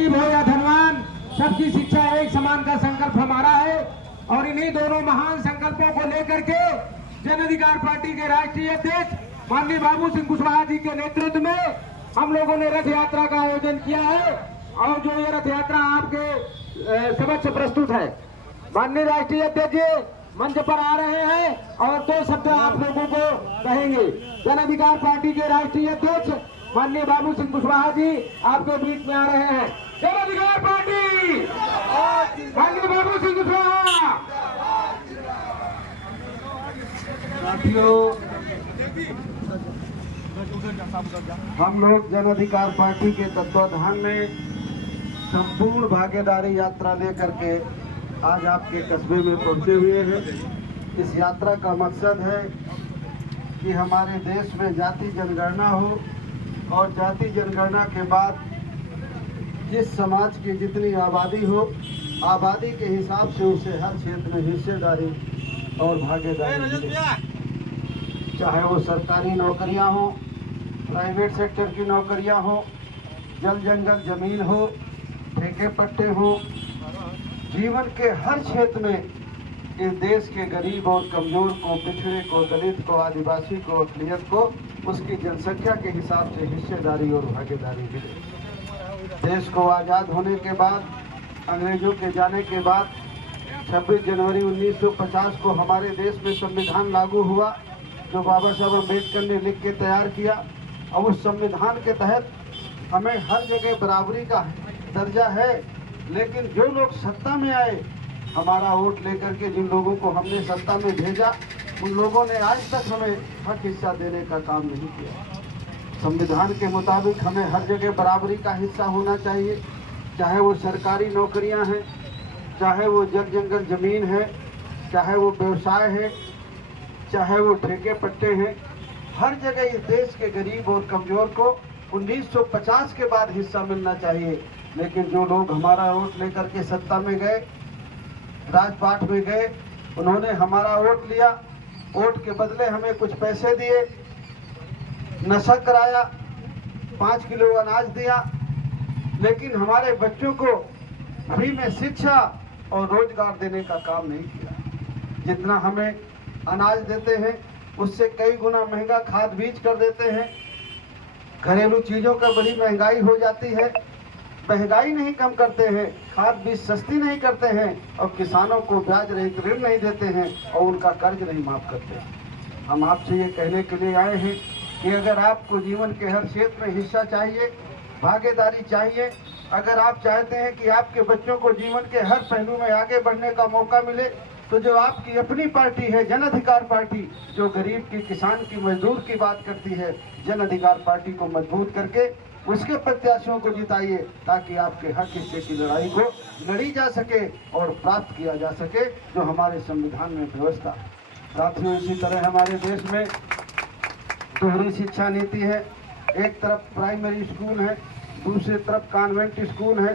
गरीब हो या धनवान, सबकी शिक्षा एक समान का संकल्प हमारा है। और इन्हीं दोनों महान संकल्पों को लेकर के जन अधिकार पार्टी के राष्ट्रीय अध्यक्ष माननीय बाबू सिंह कुशवाहा जी के नेतृत्व में हम लोगों ने रथ यात्रा का आयोजन किया है। और जो ये रथ यात्रा आपके समक्ष प्रस्तुत है, माननीय राष्ट्रीय अध्यक्ष जी मंच पर आ रहे हैं और 2 शब्द आप लोगों को कहेंगे। जन अधिकार पार्टी के राष्ट्रीय अध्यक्ष माननीय बाबू सिंह कुशवाहा जी आपके बीच में आ रहे हैं। जन अधिकार पार्टी, माननीय बाबू सिंह कुशवाहा। साथियों, हम लोग जन अधिकार पार्टी के तत्वाधान में संपूर्ण भागीदारी यात्रा लेकर के आज आपके कस्बे में पहुंचे हुए हैं। इस यात्रा का मकसद है कि हमारे देश में जाति जनगणना हो और जाति जनगणना के बाद जिस समाज की जितनी आबादी हो, आबादी के हिसाब से उसे हर क्षेत्र में हिस्सेदारी और भागीदारी मिले। चाहे वो सरकारी नौकरियां हो, प्राइवेट सेक्टर की नौकरियां हो, जल जंगल जमीन हो, ठेके पट्टे हो, जीवन के हर क्षेत्र में इस देश के गरीब और कमजोर को, पिछड़े को, दलित को, आदिवासी को, अक़लियत को उसकी जनसंख्या के हिसाब से हिस्सेदारी और भागीदारी मिले। देश को आज़ाद होने के बाद, अंग्रेजों के जाने के बाद 26 जनवरी 1950 को हमारे देश में संविधान लागू हुआ, जो बाबा साहब अम्बेडकर ने लिख के तैयार किया। अब उस संविधान के तहत हमें हर जगह बराबरी का दर्जा है। लेकिन जो लोग सत्ता में आए, हमारा वोट लेकर के जिन लोगों को हमने सत्ता में भेजा, उन लोगों ने आज तक हमें हक हिस्सा देने का काम नहीं किया। संविधान के मुताबिक हमें हर जगह बराबरी का हिस्सा होना चाहिए, चाहे वो सरकारी नौकरियां हैं, चाहे वो जल जंगल जमीन है, चाहे वो व्यवसाय है, चाहे वो ठेके पट्टे हैं। हर जगह इस देश के गरीब और कमजोर को 1950 के बाद हिस्सा मिलना चाहिए। लेकिन जो लोग हमारा वोट लेकर के सत्ता में गए, राजपाट में गए, उन्होंने हमारा वोट लिया, वोट के बदले हमें कुछ पैसे दिए, नशा कराया, 5 किलो अनाज दिया, लेकिन हमारे बच्चों को फ्री में शिक्षा और रोजगार देने का काम नहीं किया। जितना हमें अनाज देते हैं उससे कई गुना महंगा खाद बीज कर देते हैं। घरेलू चीज़ों का बड़ी महंगाई हो जाती है, महंगाई नहीं कम करते हैं, खाद बीज सस्ती नहीं करते हैं और किसानों को ब्याज रहित ऋण नहीं देते हैं और उनका कर्ज नहीं माफ करते। हम आपसे ये कहने के लिए आए हैं कि अगर आपको जीवन के हर क्षेत्र में हिस्सा चाहिए, भागीदारी चाहिए, अगर आप चाहते हैं कि आपके बच्चों को जीवन के हर पहलू में आगे बढ़ने का मौका मिले, तो जो आपकी अपनी पार्टी है जन अधिकार पार्टी, जो गरीब की, किसान की, मजदूर की बात करती है, जन अधिकार पार्टी को मजबूत करके उसके प्रत्याशियों को जिताइए, ताकि आपके हक हिस्से की लड़ाई को लड़ी जा सके और प्राप्त किया जा सके जो हमारे संविधान में व्यवस्था है। साथियों, इसी तरह हमारे देश में दोहरी शिक्षा नीति है। एक तरफ प्राइमरी स्कूल है, दूसरी तरफ कॉन्वेंट स्कूल है।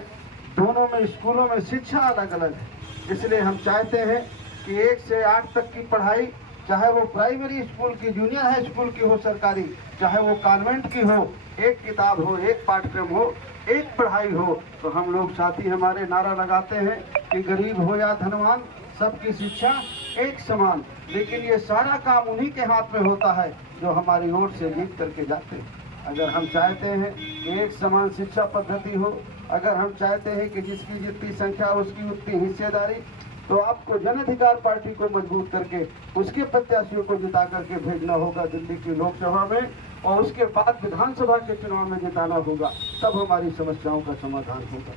दोनों में स्कूलों में शिक्षा अलग अलग है। इसलिए हम चाहते हैं कि 1 से 8 तक की पढ़ाई, चाहे वो प्राइमरी स्कूल की, जूनियर हाई स्कूल की हो सरकारी, चाहे वो कॉन्वेंट की हो, एक किताब हो, एक पाठ्यक्रम हो, एक पढ़ाई हो। तो हम लोग साथी हमारे नारा लगाते हैं कि गरीब हो या धनवान, सबकी शिक्षा एक समान। लेकिन ये सारा काम उन्हीं के हाथ में होता है जो हमारी वोट से जीत करके जाते हैं। अगर हम चाहते हैं कि एक समान शिक्षा पद्धति हो, अगर हम चाहते हैं कि जिसकी जितनी संख्या उसकी उतनी हिस्सेदारी, तो आपको जन अधिकार पार्टी को मजबूत करके उसके प्रत्याशियों को जिता करके भेजना होगा दिल्ली की लोकसभा में, और उसके बाद विधानसभा के चुनाव में जिताना होगा। तब हमारी समस्याओं का समाधान होगा।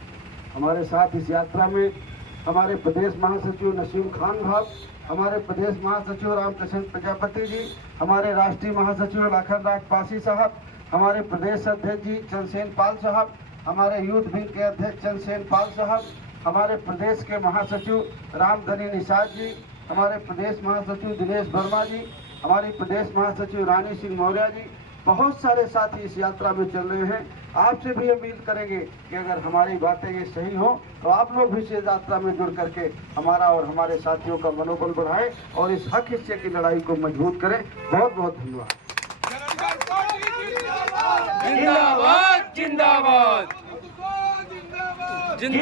हमारे साथ इस यात्रा में हमारे प्रदेश महासचिव नसीम खान भाव, हमारे प्रदेश महासचिव रामकृष्ण प्रजापति जी, हमारे राष्ट्रीय महासचिव लखन राज पासी साहब, हमारे प्रदेश अध्यक्ष जी चंद्रसेन पाल साहब, हमारे यूथ विंग के अध्यक्ष चंद्रसेन पाल साहब, हमारे प्रदेश के महासचिव रामधनी निषाद जी, हमारे प्रदेश महासचिव दिनेश वर्मा जी, हमारी प्रदेश महासचिव रानी सिंह मौर्य जी, बहुत सारे साथी इस यात्रा में चल रहे हैं। आपसे भी अपील करेंगे कि अगर हमारी बातें ये सही हो तो आप लोग भी इस यात्रा में जुड़ करके हमारा और हमारे साथियों का मनोबल बढ़ाएं और इस हक हिस्से की लड़ाई को मजबूत करें। बहुत बहुत धन्यवाद। जिंदाबाद जिंदाबाद।